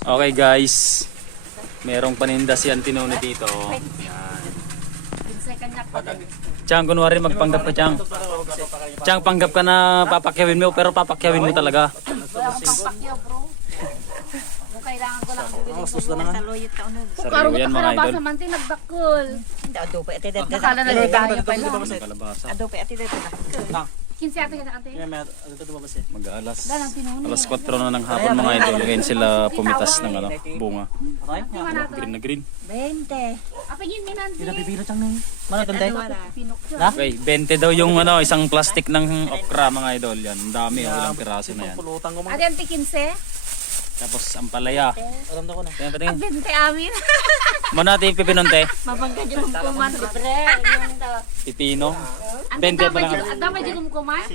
Okay guys, merong paninda si Antinone dito. Yan. Chang, kunwari magpanggap ka Chang. Chang, panggap ka na papakyawin mo, pero papakyawin mo talaga. Wala akong papakyaw bro. Kung kailangan ko lang bibili ko sa loyot ka unog. Kung karo ko takalabasa man din nagbakol. Hindi, ado pa ati dito. Nakala na dito tayo pa lang. Ado pa ati dito. 15 ate ate? Kaya may ano to lumabas eh. Mag-alas. Alas 4 na ng hapon mga idol. Ngayon sila pumitas ng ano, bunga. Okay? Green na green. 20. Apingin ni Nancy. Pinapipilot ang nang. Mana tante? Ha? Okay, 20 daw yung ano, isang plastic ng okra mga idol. Yan, ang dami. Oh, yeah, walang piraso na yan. Ate ante 15? Tapos ang palaya. Alam ko na. Tingnan pa tingin. 20 amin. Mana ate pipinonte? Mabangga dyan ang kuman. Pipino. 20 pa lang. Dama dyan ang kuman.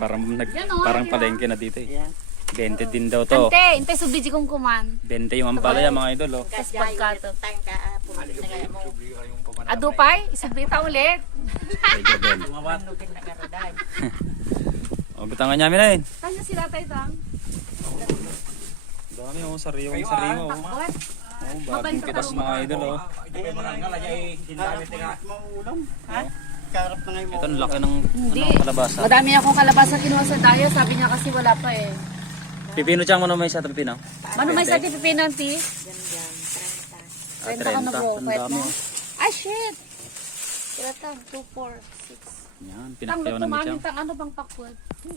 Parang nag oh, parang palengke na dito eh. 20 din daw to. Ante, ante subdi dyan ang kuman. 20 yung ampalaya mga idol oh. Tapos pagkato. Na mo. Adupay, isubita ulit. Na karoday. Oh, niya na yun. Kanya sila tayo tang. Dami oh, sariwang sariwa oh. Takbot. Oh, bagong kitas mga idol oh. Ito ang laki ng Hindi. ano, kalabasa. Madami akong kalabasa kinuha sa tayo. Sabi niya kasi wala pa eh. Pipino chang ano may sa pipino? Ano may sa pipinanti? Ah, 30 ka na 30. bro. Ang Kahit dami. mo. oh. Ay shit! Sila tang 2, 4, 6. Yan, Tang pinakyaw na Chang. tang ano bang pakwal? 2,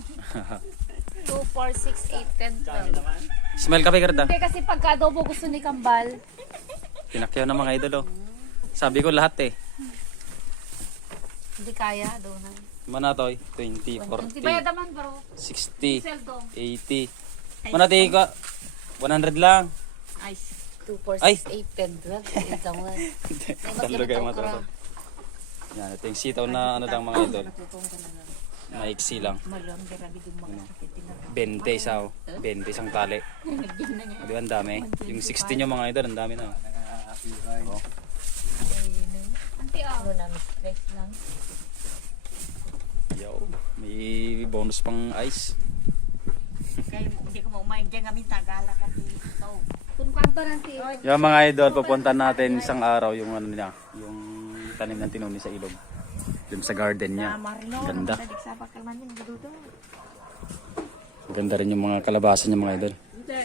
4, 6, 8, 10, 12. Smell kape karta. Hindi kasi pagka adobo gusto ni Kambal. Pinakyaw na mga idol oh. Sabi ko lahat eh. Hindi kaya, doon. Manatoy, 20, Hindi 40, bayad naman bro. 60, Sweldo. 80. Manatoy ka 100 lang. Ay. 2, 4, Ay! 6, 8, 10, 12. Ito mo. Talo kayo mga. Yan, ito yung sitaw na ano lang mga idol. Maiksi lang. Malam. Grabe yung mga sakit. din na. 20 isa oh. 20 isang tali. Di ba ang dami? Yung 16 yung mga idol, ang dami na. Oh. Anti ah. Ano na, stress lang. May bonus pang ice. Kaya hindi ko maumayin dyan kami tagala kasi ito. Kung kanto nanti. Yung mga idol, pupunta natin isang araw yung ano niya, yung tanim ng tinuni sa ilog. Dun sa garden niya. Marlo. Ganda. Ganda rin yung mga kalabasa niya mga idol. Hindi.